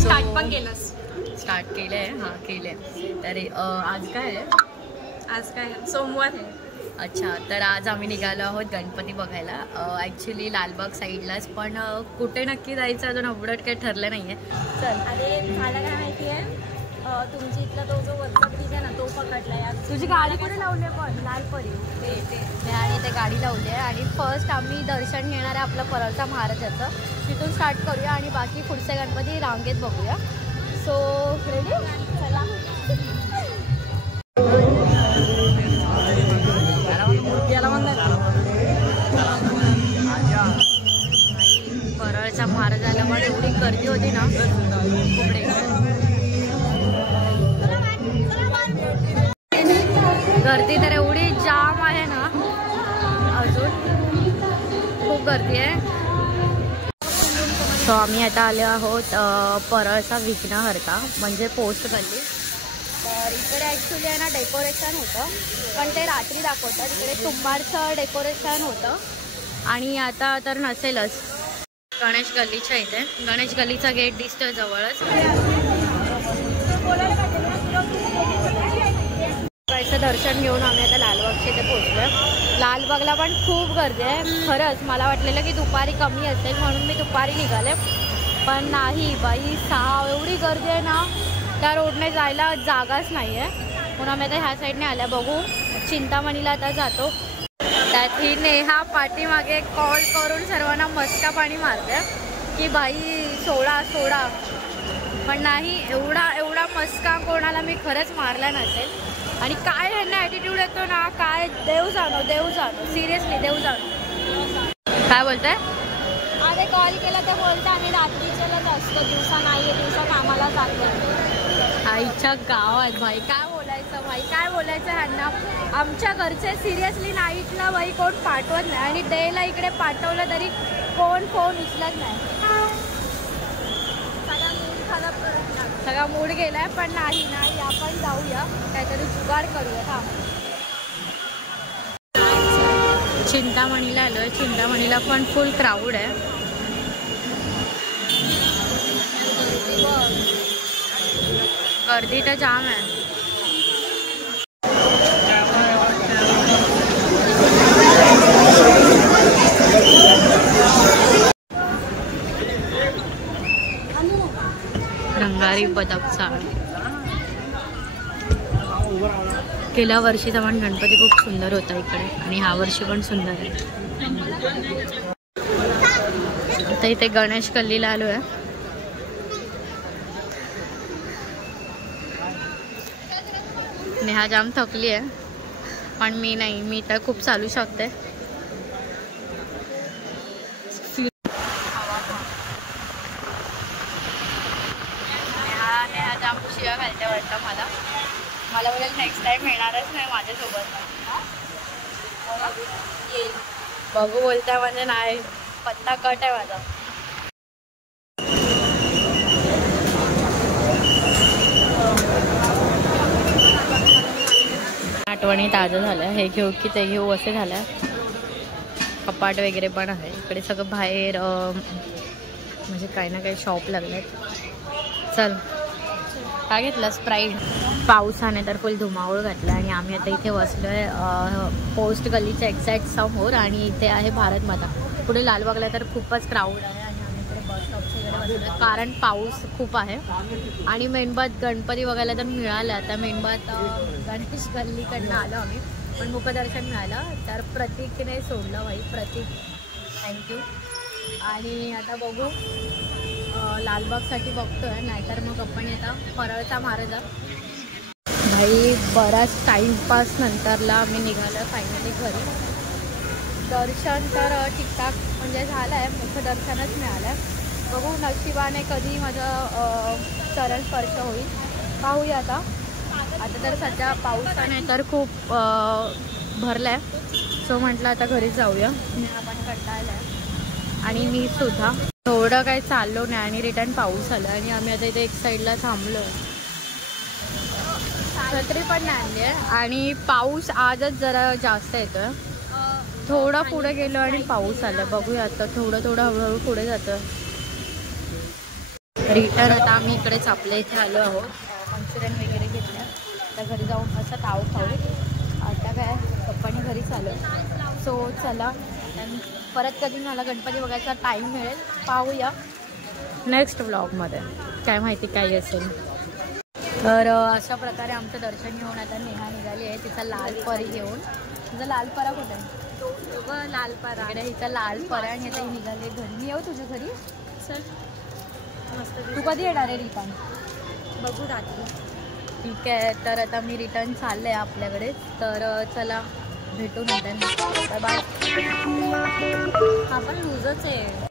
Start पण केलंस? Start केलंय, हां केलंय. तर आज काय आहे? आज काय सोमवार आहे. अच्छा, तर आज आम्ही निघालो आहोत गणपती बघायला. ॲक्च्युली लालबाग साईडलाच, पण कुठे नक्की जायचं अजून अपडेट काही ठरलं नाही आहे. चल. अरे मला काय माहिती आहे, तुमची इथला तो जो वरचा ब्रिज आहे ना तो पकडला यार. तुझी गाडी कुठे लावली आहे? पण लालपरी ते आणि ते गाडी लावली आहे. आणि फर्स्ट आम्ही दर्शन घेणार आहे आपलं परळचा महाराजाचं. तिथून स्टार्ट करूया आणि बाकी पुढचे गणपती रांगेत बघूया. So ready? चला. परळचा महाराजाला पण एवढी गर्दी होती ना, खूप गर्दी तर एवढी जाम आहे ना, अजून खूप गर्दी आहे. सो आम्ही आता आलो आहोत परळचा विघ्नहर्ता म्हणजे पोस्ट गल्ली. तर इकडे ॲक्च्युली आहे ना डेकोरेशन होतं, पण ते रात्री दाखवतात. इकडे कुंभारचं डेकोरेशन होतं आणि आता तर नसेलच. गणेश गल्लीच्या इथे गणेश गल्लीचा गेट दिसतोय जवळच. दर्शन घेऊन आम्ही आता लालबागच्या इथे पोहोचलोय. लालबागला पण खूप गर्दी आहे खरंच. मला वाटलेलं की दुपारी कमी असेल म्हणून मी दुपारी निघाले, पण नाही बाई, एवढी गर्दी आहे ना, त्या रोडने जायला जागाच नाही आहे. म्हणून आम्ही आता ह्या साईडने आल्या. बघू चिंतामणीला आता जातो. त्यात ही नेहा पाठीमागे कॉल करून सर्वांना मस्का पाणी मारते की बाई सोडा सोडा, पण नाही, एवढा मस्का कोणाला मी खरंच मारला नसेल. आणि काय ह्यांना ॲटिट्यूड येतो ना, काय देव जाणो सिरियसली देव जाणो. काय बोलताय? अरे कॉल केला तर बोलता आम्ही रात्रीच्यालाच असतो, दिवसा नाही आहे, दिवसा कामाला जातो. आईच्या गावात भाई काय बोलायचं, भाई काय बोलायचं ह्यांना. आमच्या घरचे सिरियसली नाईटला बाई कोण पाठवत नाही आणि डेला इकडे पाठवलं तरी कोण फोन उचलत नाही. सगळा मूड गेलाय, पण नाही आपण जाऊया, काहीतरी जुगाड करूया. थांब. चिंतामणीला आलोय. चिंतामणीला पण फुल क्राऊड आहे. गर्दी तर जाम आहे. रंगारी बदक चाळ. गेल्या वर्षीचा पण गणपती खूप सुंदर होता इकडे आणि ह्या वर्षी पण सुंदर आहे. आता इथे गणेश गल्लीला आलो आहे. नेहा जाम थकली आहे, पण मी नाही, मी तर खूप चालू शकते. नेहा जाम शिया घालते वाटतं मला बोलेल नेक्स्ट टाइम येणारच नाही माझ्यासोबत. बघू बोलताय म्हणजे नाही, पत्ता कट आहे माझा. आठवणी ताजं झाल्या. हे घेऊ की ते घेऊ असे झालं. कपाट वगैरे पण आहे इकडे. सगळं बाहेर म्हणजे काही ना काही शॉप लागलेत. चल, काय घेतलं? स्प्राईट. पावसाने तर फुल धुमावूळ घातला आणि आम्ही आता इथे बसलोय पोस्ट गल्लीच्या एक्झॅक्ट समोर. आणि इथे आहे भारत माता. पुढे लालबागला तर खूपच क्राऊड आहे आणि आम्ही इकडे बस स्टॉपच्या इकडे बसलोय कारण पाऊस खूप आहे. आणि मेणबात गणपती बघायला तर मिळालं. आता मेणबात गणेश गल्लीकडनं आलो आम्ही, पण मुखदर्शन मिळालं. तर प्रतीकने सोडलं भाई, प्रतीक थँक्यू. आणि आता बघू लालबागसाठी बघतोय, नाहीतर मग आपण आता परळचा महाराजा. भाई बराच टाईमपास नंतरला आम्ही निघालो फायनली घरी. दर्शन तर ठीकठाक म्हणजे झालं आहे, मुखदर्शनच मिळालं आहे. बघू नशिबाने कधी माझं चरण स्पर्श होईल, पाहूया. आता तर सध्या पावसाने तर खूप भरला आहे. सो म्हटलं आता घरी जाऊया. आपण कंटाळला आहे आणि मी सुद्धा. थोडं काही चाललो नाही आणि रिटर्न पाऊस आला आणि आम्ही आता इथे एक साईडला थांबलो. छत्री पण नाही आणली आहे आणि पाऊस आजच जरा जास्त येतोय. थोडं पुढे गेलो आणि पाऊस आला. बघूया आता थोडं हळूहळू पुढे जातं. रिटर्न आता आम्ही इकडेच आपल्या इथे आलो आहोत. मंचुरियन वगैरे घेतल्या. आता घरी जाऊन असं ताव खाऊ. आता काय पप्पानी घरीच आलो. सो चला परत कधी मला गणपती बघायचा टाईम मिळेल पाहूया नेक्स्ट व्लॉगमध्ये, काय माहिती काय असेल. तर अशा प्रकारे आमचं दर्शन घेऊन आता नेहा निघाली आहे तिचा लाल परी घेऊन. तुझा लाल परा कुठे आहे? लाल परा इकडे हिचा लाल परा आणि आता निघाले घरी. मी येऊ तुझ्या घरी? चल मस्त. तू कधी येणार आहे रिटर्न? बघू रात्री. ठीक आहे, तर आता मी रिटर्न चालले आहे आपल्याकडे. तर चला भेटू नंतर. बाय. हा पण लूजच आहे.